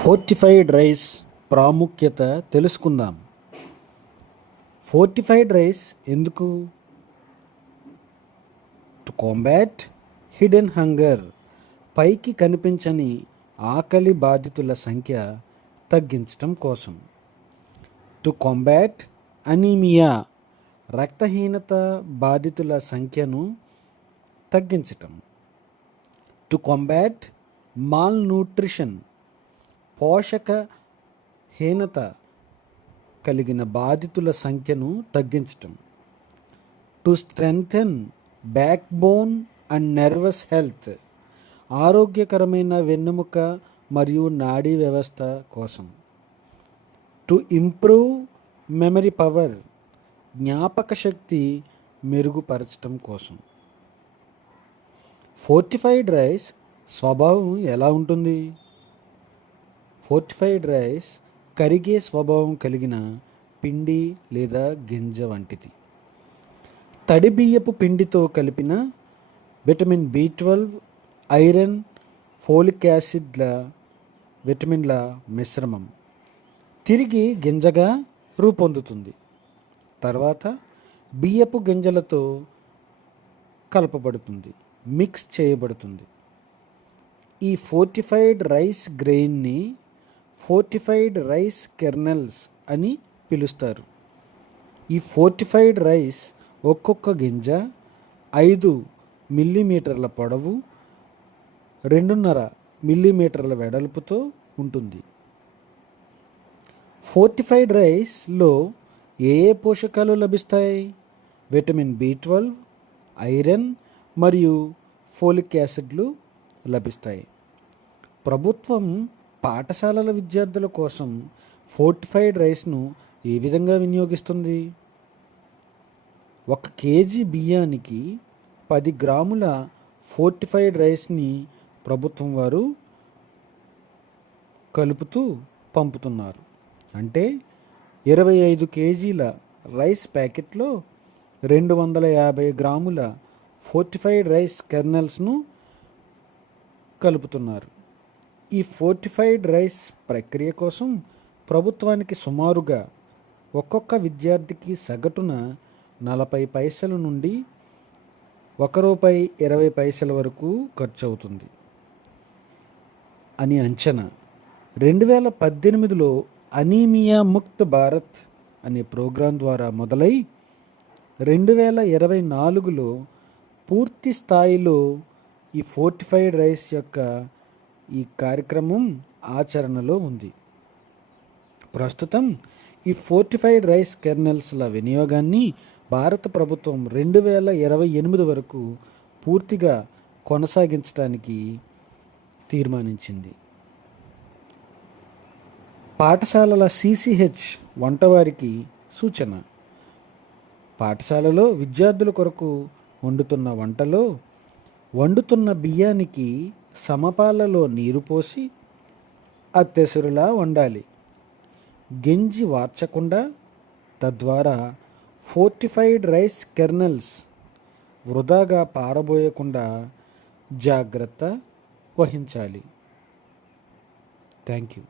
Fortified rice ప్రాముఖ్యత తెలుసుకుందాం. Fortified rice ఎందుకు? టు కాంబాట్ హిడెన్ హంగర్, పైకి కనిపించని ఆకలి బాధితుల సంఖ్య తగ్గించటం కోసం. టు కాంబాట్ అనీమియా, రక్తహీనత బాధితుల సంఖ్యను తగ్గించటం. టు కాంబాట్ మాల్ న్యూట్రిషన్, పోషకహీనత కలిగిన బాధితుల సంఖ్యను తగ్గించటం. To strengthen back bone and nervous health, ఆరోగ్యకరమైన వెన్నెముక మరియు నాడీ వ్యవస్థ కోసం. టు ఇంప్రూవ్ మెమరీ పవర్, జ్ఞాపక శక్తి మెరుగుపరచడం కోసం. ఫోర్టిఫైడ్ రైస్ స్వభావం ఎలా ఉంటుంది? ఫోర్టిఫైడ్ రైస్ కరిగే స్వభావం కలిగిన పిండి లేదా గింజ వంటిది. తడి బియ్యపు పిండితో కలిపిన విటమిన్ B12, ఐరన్, ఫోలిక్ యాసిడ్ల విటమిన్ల మిశ్రమం తిరిగి గింజగా రూపొందుతుంది. తర్వాత బియ్యపు గింజలతో కలపబడుతుంది, మిక్స్ చేయబడుతుంది. ఈ ఫోర్టిఫైడ్ రైస్ గ్రెయిన్ని ఫోర్టిఫైడ్ రైస్ కెర్నల్స్ అని పిలుస్తారు. ఈ ఫోర్టిఫైడ్ రైస్ ఒక్కొక్క గింజ 5 మిల్లీమీటర్ల పొడవు, 2.5 మిల్లీమీటర్ల వెడల్పుతో ఉంటుంది. ఫోర్టిఫైడ్ రైస్లో ఏ ఏ పోషకాలు లభిస్తాయి? విటమిన్ B12, ఐరన్ మరియు ఫోలిక్ యాసిడ్లు లభిస్తాయి. ప్రభుత్వం పాఠశాలల విద్యార్థుల కోసం ఫోర్టిఫైడ్ రైస్ను ఏ విధంగా వినియోగిస్తుంది? 1 కేజీ బియ్యానికి 10 గ్రాముల ఫోర్టిఫైడ్ రైస్ని ప్రభుత్వం వారు కలుపుతూ పంపుతున్నారు. అంటే 25 కేజీల రైస్ ప్యాకెట్లో 250 గ్రాముల ఫోర్టిఫైడ్ రైస్ కెర్నల్స్ను కలుపుతున్నారు. ఈ ఫోర్టిఫైడ్ రైస్ ప్రక్రియ కోసం ప్రభుత్వానికి సుమారుగా ఒక్కొక్క విద్యార్థికి సగటున 40 పైసల నుండి ₹1.20 వరకు ఖర్చు అవుతుంది అని అంచనా. 2018లో అనీమియా ముక్త్ భారత్ అనే ప్రోగ్రాం ద్వారా మొదలై 2024లో పూర్తి స్థాయిలో ఈ ఫోర్టిఫైడ్ రైస్ యొక్క ఈ కార్యక్రమం ఆచరణలో ఉంది. ప్రస్తుతం ఈ ఫోర్టిఫైడ్ రైస్ కెర్నల్స్ల వినియోగాన్ని భారత ప్రభుత్వం 2028 వరకు పూర్తిగా కొనసాగించడానికి తీర్మానించింది. పాఠశాలల CCH వంటవారికి సూచన. పాఠశాలలో విద్యార్థుల కొరకు వండుతున్న వంటలో వండుతున్న బియ్యానికి సమపాలలో నీరు పోసి అత్తెసరులా వండాలి. గెంజి వార్చకుండా, తద్వారా ఫోర్టిఫైడ్ రైస్ కెర్నల్స్ వృధాగా పారబోయకుండా జాగ్రత్త వహించాలి. Thank you.